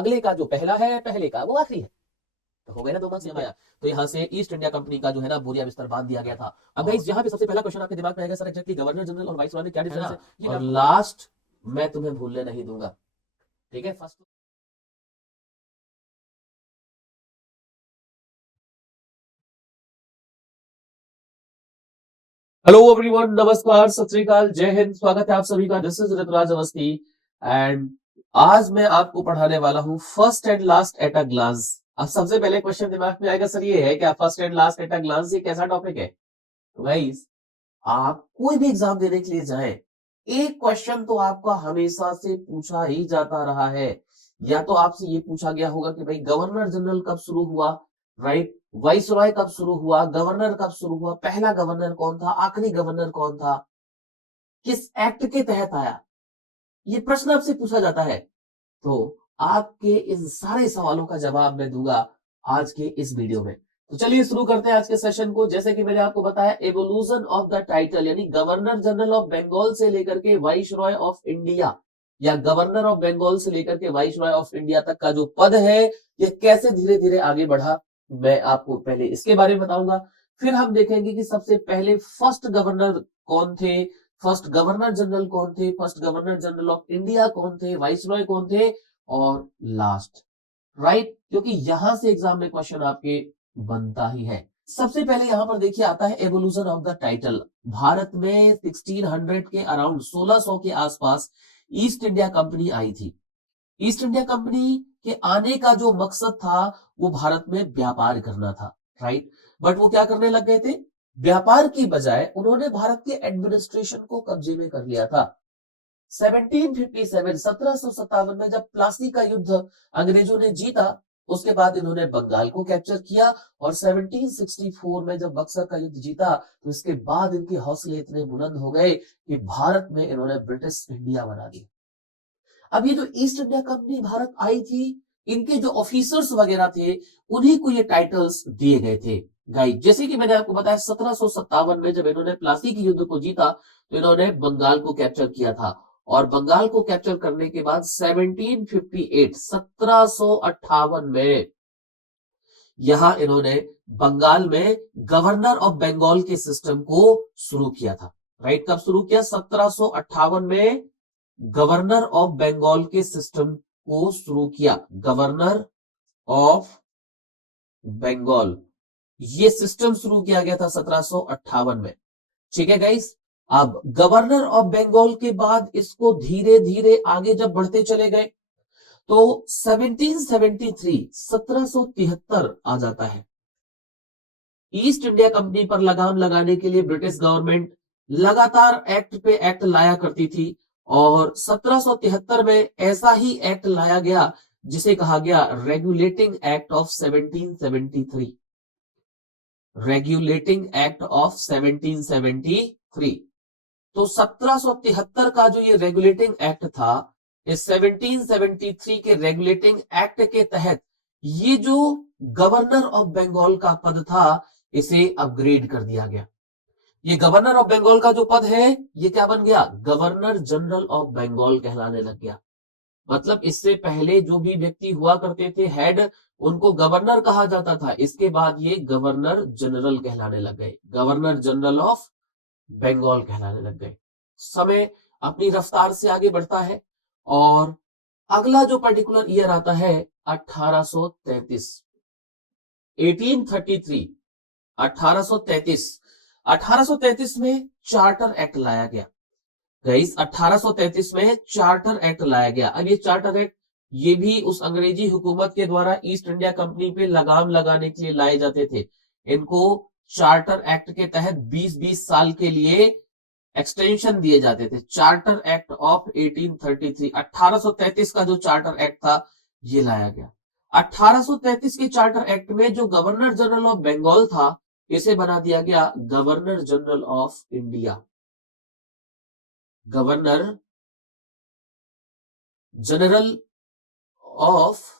अगले का जो पहला है, पहले का वो आखिरी है। तो हो गए ना दो मार्क्स यहाँ। तो यहाँ से ईस्ट इंडिया कंपनी का जो है ना बोरिया बिस्तर बांध दिया गया था। अब गाइस यहाँ पे सबसे पहला क्वेश्चन आपके दिमाग में आएगा, सर एग्जैक्टली गवर्नर जनरल और वाइसरॉय में क्या डिफरेंस है? और लास्ट मैं तुम्हें भूलने नहीं दूंगा, ठीक है। फर्स्ट हेलो एवरीवन, नमस्कार, सत श्री अकाल, जय हिंद, स्वागत है आप सभी का। This is Rituraj Awasthi and आज मैं आपको पढ़ाने वाला हूं first and last at a glance. अब सबसे पहले क्वेश्चन दिमाग में आएगा, सर ये है क्या first and last at a glance, ये कैसा टॉपिक है? तो गाइस आप कोई भी एग्जाम देने के लिए जाएं, एक क्वेश्चन तो आपका हमेशा से पूछा ही जाता रहा है। या तो आपसे ये पूछा गया होगा कि भाई गवर्नर जनरल कब शुरू हुआ, राइट? वाइसरॉय कब शुरू हुआ, गवर्नर कब शुरू हुआ, पहला गवर्नर कौन था, आखिरी गवर्नर कौन था, किस एक्ट के तहत आया, ये प्रश्न आपसे पूछा जाता है। तो आपके इन सारे सवालों का जवाब मैं दूंगा आज के इस वीडियो में। तो चलिए शुरू करते हैं आज के सेशन को। जैसे कि मैंने आपको बताया, एवोल्यूशन ऑफ द टाइटल, यानी गवर्नर जनरल ऑफ बंगाल से लेकर के वाइसरॉय ऑफ इंडिया, या गवर्नर ऑफ बंगाल से लेकर के वाइसरॉय ऑफ इंडिया तक का जो पद है, ये कैसे धीरे धीरे आगे बढ़ा, मैं आपको पहले इसके बारे में बताऊंगा। फिर हम देखेंगे कि सबसे पहले फर्स्ट गवर्नर कौन थे, फर्स्ट गवर्नर जनरल कौन थे, first governor general of India कौन थे, वाइसरॉय कौन थे, और लास्ट, राइट? क्योंकि यहां से एग्जाम में क्वेश्चन आपके बनता ही है। सबसे पहले यहां पर देखिए आता है evolution of the title. Bharat में 1600 के अराउंड 1600 के आसपास ईस्ट इंडिया कंपनी आई थी। ईस्ट इंडिया कंपनी के आने का जो मकसद था वो भारत में व्यापार करना था, राइट? बट वो क्या करने लग गए थे? व्यापार की बजाय उन्होंने भारत के एडमिनिस्ट्रेशन को कब्जे में कर लिया था। 1757 में जब प्लासी का युद्ध अंग्रेजों ने जीता, उसके बाद इन्होंने बंगाल को कैप्चर किया, और 1764 में जब बक्सर का युद्ध जीता, तो इसके बाद इनके हौसले इतने बुलंद हो गए कि भारत में इन्होंने ब्रिटिश इंडिया बना दिया। अब ये जो ईस्ट इंडिया कंपनी भारत आई थी, इनके जो ऑफिसर्स वगैरह थे, उन्हीं को ये टाइटल्स दिए गए थे। गाइस जैसे कि मैंने आपको बताया, 1757 में जब इन्होंने प्लासी के युद्ध को जीता, तो इन्होंने बंगाल को कैप्चर किया था, और बंगाल को कैप्चर करने के बाद 1758 में यहां इन्होंने बंगाल में गवर्नर ऑफ बंगाल के सिस्टम को शुरू किया था, राइट? कब शुरू किया? 1758 में गवर्नर ऑफ बंगाल के सिस्टम को शुरू किया। गवर्नर ऑफ बंगाल, ये सिस्टम शुरू किया गया था 1758 में, ठीक है गाइस? अब गवर्नर ऑफ बंगाल के बाद इसको धीरे धीरे आगे जब बढ़ते चले गए, तो 1773 आ जाता है। ईस्ट इंडिया कंपनी पर लगाम लगाने के लिए ब्रिटिश गवर्नमेंट लगातार एक्ट पे एक्ट लाया करती थी, और 1773 में ऐसा ही एक्ट लाया गया जिसे कहा गया regulating act of 1773। Regulating act of 1773। तो 1773 का जो ये रेगुलेटिंग एक्ट था, इस 1773 के रेगुलेटिंग एक्ट के तहत ये जो गवर्नर ऑफ बंगाल का पद था, इसे अपग्रेड कर दिया गया। ये गवर्नर ऑफ बंगाल का जो पद है, ये क्या बन गया? गवर्नर जनरल ऑफ बंगाल कहलाने लग गया। मतलब इससे पहले जो भी व्यक्ति हुआ करते थे हेड, उनको गवर्नर कहा जाता था, इसके बाद ये गवर्नर जनरल कहलाने लग गए, गवर्नर जनरल ऑफ बंगाल कहलाने लग गए। समय अपनी रफ्तार से आगे बढ़ता है, और अगला जो पर्टिकुलर ईयर आता है 1833, 1833, 1833। 1833 में चार्टर एक्ट लाया गया। गाइस 1833 में चार्टर एक्ट लाया गया। अब ये चार्टर एक्ट, ये भी उस अंग्रेजी हुकूमत के द्वारा ईस्ट इंडिया कंपनी पे लगाम लगाने के लिए लाए जाते थे। इनको चार्टर एक्ट के तहत 20-20 साल के लिए एक्सटेंशन दिए जाते थे। चार्टर एक्ट ऑफ 1833, 1833 का जो चार्टर एक्ट था, ये लाया गया। 1833 के चार्टर एक्ट में जो गवर्नर जनरल ऑफ बंगाल था, इसे बना दिया गया governor general of India. Governor general of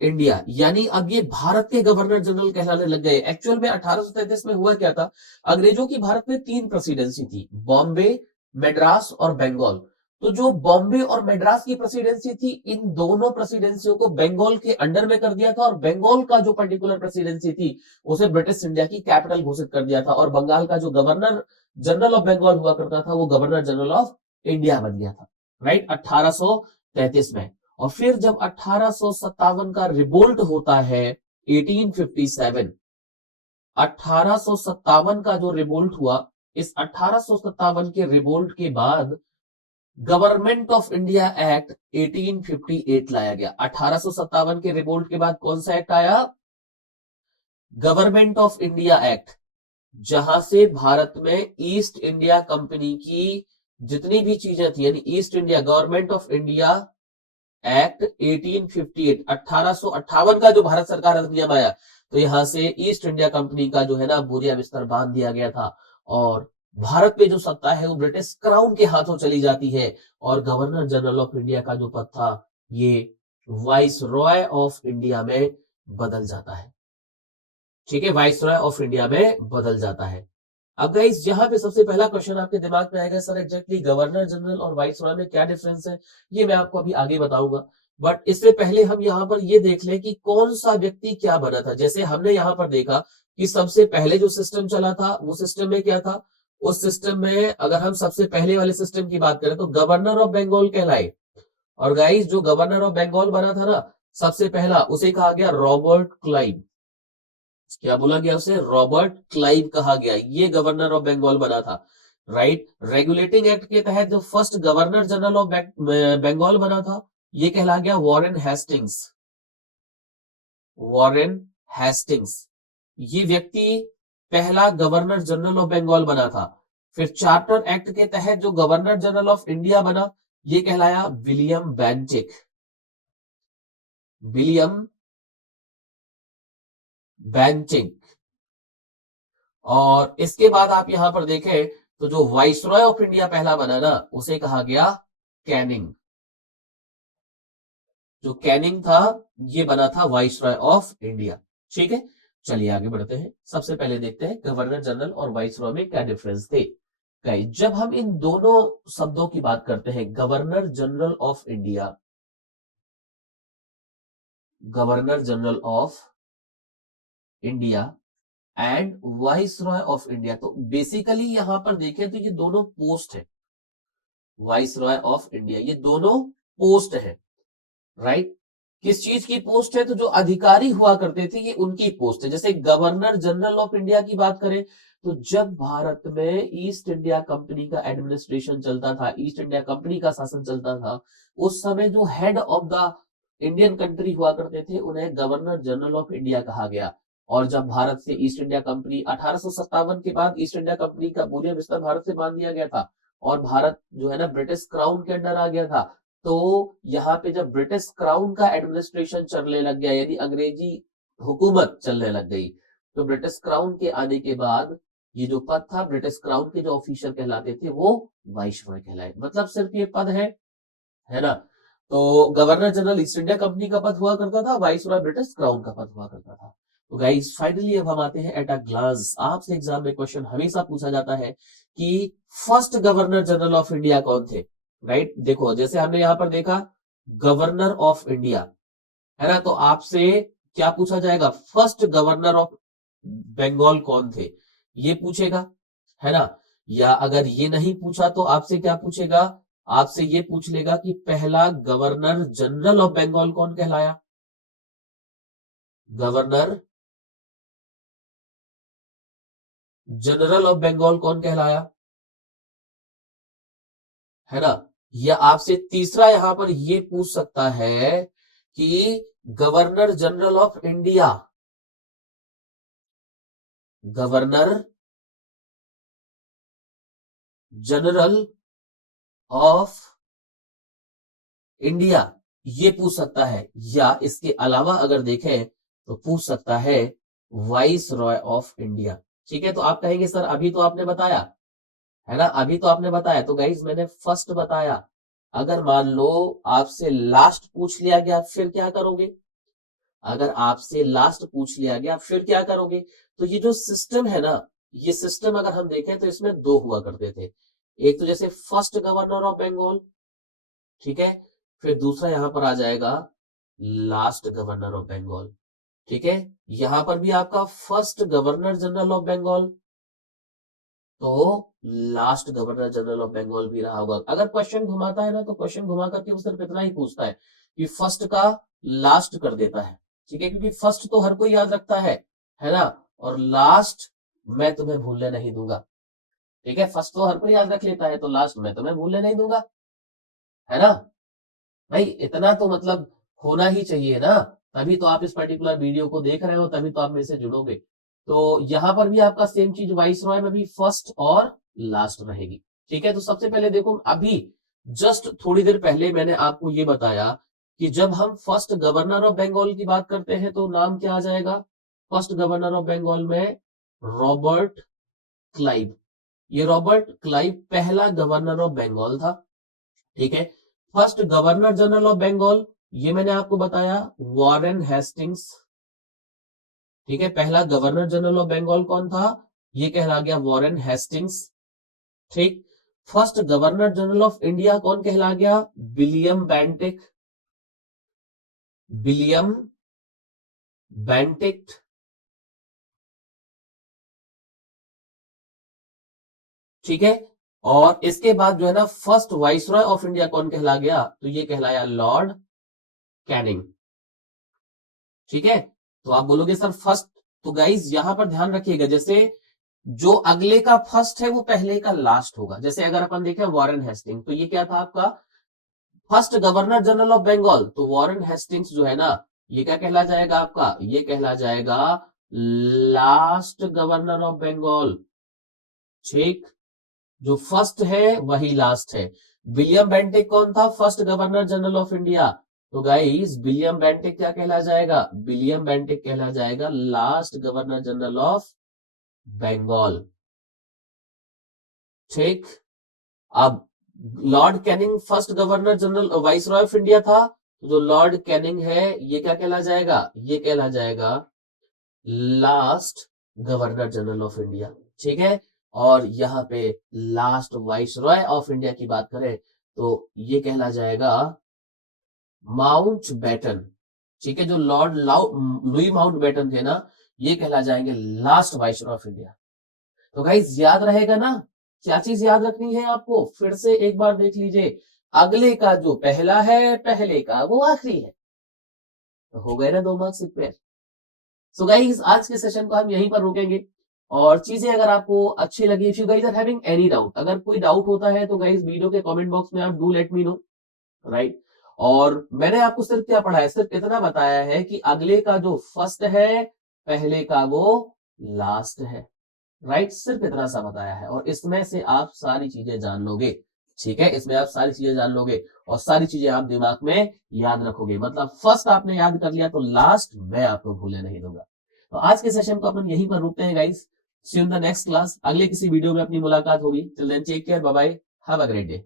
India, यानी अब ये भारत के गवर्नर जनरल कहलाने लग गए। एक्चुअल में 1833 में हुआ क्या था? अंग्रेजों की भारत में 3 प्रेसिडेंसी थी, बॉम्बे, मद्रास और बंगाल। तो जो बॉम्बे और मद्रास की प्रेसिडेंसी थी, इन दोनों प्रेसिडेंसियों को बंगाल के अंडर में कर दिया था, और बंगाल का जो पर्टिकुलर प्रेसिडेंसी थी उसे ब्रिटिश इंडिया की कैपिटल घोषित कर दिया था, और बंगाल का जो गवर्नर जनरल ऑफ बंगाल हुआ करता था वो गवर्नर जनरल ऑफ इंडिया बन गया था, राइट, 1833 में। और फिर जब 1857 का रिवोल्ट होता है, 1857, 1857 का जो रिवोल्ट हुआ, इस 1857 के रिवोल्ट के बाद गवर्नमेंट ऑफ इंडिया एक्ट 1858 लाया गया। 1857 के रिवोल्ट के बाद कौन सा एक्ट आया? गवर्नमेंट ऑफ इंडिया एक्ट, जहां से भारत में ईस्ट इंडिया कंपनी की जितनी भी चीजें थी, यानी east India, government of India act 1858, 1858 का जो भारत सरकार अधिनियम आया, तो यहां से ईस्ट इंडिया कंपनी का जो है ना बोरिया बिस्तर बांध दिया गया था, और भारत में जो सत्ता है वो ब्रिटिश क्राउन के हाथों चली जाती है, और गवर्नर जनरल ऑफ इंडिया का जो पद था ये वाइस रॉय ऑफ इंडिया में बदल जाता है। ठीक है, वाइस रॉय ऑफ इंडिया में बदल जाता है। अब गाइस यहां पे सबसे पहला क्वेश्चन आपके दिमाग में आएगा, सर एग्जैक्टली गवर्नर जनरल और वाइस रॉय में क्या डिफरेंस है? ये मैं आपको अभी आगे बताऊंगा, बट इससे पहले हम यहाँ पर ये देख लें कि कौन सा व्यक्ति क्या बना था। जैसे हमने यहाँ पर देखा कि सबसे पहले जो सिस्टम चला था वो सिस्टम में क्या था, उस सिस्टम में अगर हम सबसे पहले वाले सिस्टम की बात करें तो गवर्नर ऑफ बंगाल कहलाए, और गाइस जो गवर्नर ऑफ बंगाल बना था ना सबसे पहला, उसे कहा गया रॉबर्ट क्लाइव। क्या बोला गया उसे? रॉबर्ट क्लाइव कहा गया, ये गवर्नर ऑफ बंगाल बना था, राइट। रेगुलेटिंग एक्ट के तहत जो first governor general of Bengal बना था ये कहला गया वॉरेन हेस्टिंग्स। वॉरेन हेस्टिंग्स, ये व्यक्ति पहला गवर्नर जनरल ऑफ बंगाल बना था। फिर चार्टर एक्ट के तहत जो गवर्नर जनरल ऑफ इंडिया बना ये कहलाया विलियम बेंटिक। William Bentinck. और इसके बाद आप यहां पर देखें तो जो वाइसरॉय ऑफ इंडिया पहला बना ना उसे कहा गया कैनिंग। जो कैनिंग था ये बना था वाइसरॉय ऑफ इंडिया। ठीक है, चलिए आगे बढ़ते हैं। सबसे पहले देखते हैं गवर्नर जनरल और वाइसरॉय में क्या डिफरेंस थे। जब हम इन दोनों शब्दों की बात करते हैं, governor general of India, governor general of India and viceroy of India, तो बेसिकली यहां पर देखें तो ये दोनों पोस्ट है। वाइसरॉय ऑफ इंडिया, ये दोनों पोस्ट है, राइट। किस चीज की पोस्ट है? तो जो अधिकारी हुआ करते थे ये उनकी पोस्ट है। जैसे गवर्नर जनरल ऑफ इंडिया की बात करें तो जब भारत में ईस्ट इंडिया कंपनी का एडमिनिस्ट्रेशन चलता था, ईस्ट इंडिया कंपनी का शासन चलता था, उस समय जो head of the Indian country हुआ करते थे उन्हें गवर्नर जनरल ऑफ इंडिया कहा गया। और जब भारत से ईस्ट इंडिया कंपनी 1857 के बाद ईस्ट इंडिया कंपनी का बोरिया बिस्तर भारत से बांध दिया गया था और भारत जो है ना ब्रिटिश क्राउन के अंडर आ गया था, तो यहाँ पे जब ब्रिटिश क्राउन का एडमिनिस्ट्रेशन चलने लग गया, यानी अंग्रेजी हुकूमत चलने लग गई, तो ब्रिटिश क्राउन के आने के बाद ये जो पद था ब्रिटिश क्राउन के जो ऑफिसर कहलाते थे वो वाइसरॉय कहलाए। मतलब सिर्फ ये पद है ना। तो governor general east India company का पद हुआ करता था, वाइसरॉय ब्रिटिश क्राउन का पद हुआ करता था। तो गाइस फाइनली अब हम आते हैं एट अ ग्लांस। आपसे एग्जाम में क्वेश्चन हमेशा पूछा जाता है कि first governor general of India कौन थे, राइट। देखो जैसे हमने यहां पर देखा गवर्नर ऑफ इंडिया, है ना, तो आपसे क्या पूछा जाएगा? फर्स्ट गवर्नर ऑफ बंगाल कौन थे, ये पूछेगा, है ना। या अगर ये नहीं पूछा तो आपसे क्या पूछेगा? आपसे ये पूछ लेगा कि पहला गवर्नर जनरल ऑफ बंगाल कौन कहलाया। गवर्नर जनरल ऑफ बंगाल कौन कहलाया, है ना। या आपसे तीसरा यहां पर ये पूछ सकता है कि governor general of India, governor general of India, ये पूछ सकता है। या इसके अलावा अगर देखें तो पूछ सकता है वाइस रॉय ऑफ इंडिया। ठीक है, तो आप कहेंगे सर अभी तो आपने बताया, है ना, अभी तो आपने बताया। तो गाइज मैंने फर्स्ट बताया, अगर मान लो आपसे लास्ट पूछ लिया गया फिर क्या करोगे? अगर आपसे लास्ट पूछ लिया गया फिर क्या करोगे? तो ये जो सिस्टम है ना, ये सिस्टम अगर हम देखें तो इसमें दो हुआ करते थे। एक तो जैसे फर्स्ट गवर्नर ऑफ बंगाल, ठीक है। फिर दूसरा यहां पर आ जाएगा लास्ट गवर्नर ऑफ बंगाल, ठीक है। यहां पर भी आपका first governor general of Bengal, तो last governor general of Bengal भी रहा होगा। अगर क्वेश्चन घुमाता है ना, तो क्वेश्चन घुमा करके वो सिर्फ इतना ही पूछता है कि फर्स्ट का लास्ट कर देता है, ठीक है, क्योंकि फर्स्ट तो हर कोई याद रखता है ना, और लास्ट मैं तुम्हें भूलने नहीं दूंगा, ठीक है। फर्स्ट तो हर कोई याद रख लेता है, तो लास्ट मैं तुम्हें भूलने नहीं दूंगा, है ना भाई। इतना तो मतलब होना ही चाहिए ना, तभी तो आप इस पर्टिकुलर वीडियो को देख रहे हो, तभी तो आप मेरे से जुड़ोगे। तो यहां पर भी आपका सेम चीज वाइस रॉय में भी फर्स्ट और लास्ट रहेगी, ठीक है। तो सबसे पहले देखो, अभी जस्ट थोड़ी देर पहले मैंने आपको ये बताया कि जब हम फर्स्ट गवर्नर ऑफ बंगाल की बात करते हैं तो नाम क्या आ जाएगा फर्स्ट गवर्नर ऑफ बंगाल में? Robert Clive. ये रॉबर्ट क्लाइव पहला गवर्नर ऑफ बंगाल था, ठीक है। First governor general of Bengal, ये मैंने आपको बताया वॉरेन हेस्टिंग्स, ठीक है। पहला गवर्नर जनरल ऑफ बंगाल कौन था? ये कहला गया वॉरेन हेस्टिंग्स, ठीक। First governor general of India कौन कहला गया? विलियम बेंटिक, विलियम बेंटिक, ठीक है। और इसके बाद जो है ना फर्स्ट वाइसरॉय ऑफ इंडिया कौन कहला गया? तो ये कहलाया लॉर्ड कैनिंग, ठीक है। तो आप बोलोगे सर फर्स्ट, तो गाइज यहां पर ध्यान रखिएगा, जैसे जो अगले का फर्स्ट है वो पहले का लास्ट होगा। जैसे अगर अपन देखें वॉरेन हेस्टिंग, तो ये क्या था आपका first governor general of Bengal, तो वॉरेन हेस्टिंग्स जो है ना ये क्या कहला जाएगा आपका? ये कहला जाएगा लास्ट गवर्नर ऑफ बंगाल, ठीक। जो फर्स्ट है वही लास्ट है। विलियम बेंटिक कौन था? First governor general of India, तो गाइस विलियम बेंटिक क्या कहला जाएगा? विलियम बेंटिक कहला जाएगा last governor general of Bengal, ठीक। अब Lord Canning first governor general viceroy of India था, तो जो लॉर्ड कैनिंग है ये क्या कहला जाएगा? ये कहला जाएगा last governor general of India, ठीक है। और यहाँ पे last vice Roy of India की बात करें तो ये कहला जाएगा माउंट बैटन, ठीक है। जो लॉर्ड लुई माउंट बैटन थे ना, ये कहला जाएंगे last vice Roy of India. तो गाइस याद रहेगा ना, क्या चीज याद रखनी है आपको? फिर से एक बार देख लीजिए, अगले का जो पहला है पहले का वो आखिरी है, तो हो गए ना 2 मार्क्स पे। सो गाइस आज के सेशन को हम यहीं पर रोकेंगे, और चीजें अगर आपको अच्छी लगी, if you guys are having any doubt, अगर कोई डाउट होता है तो गाइस वीडियो के कमेंट बॉक्स में आप do let me know, right. और मैंने आपको सिर्फ क्या पढ़ाया, सिर्फ इतना बताया है कि अगले का जो फर्स्ट है पहले का वो लास्ट है, राइट। सिर्फ इतना सा बताया है, और इसमें से आप सारी चीजें जान लोगे, ठीक है। इसमें आप सारी चीजें जान लोगे और सारी चीजें आप दिमाग में याद रखोगे, मतलब फर्स्ट आपने याद कर लिया तो लास्ट मैं आपको भूलने नहीं दूंगा। तो आज के सेशन को अपन यहीं पर रुकते हैं guys. See you in the next class, अगले किसी वीडियो में अपनी मुलाकात होगी। Till then take care, bye bye, have a great day.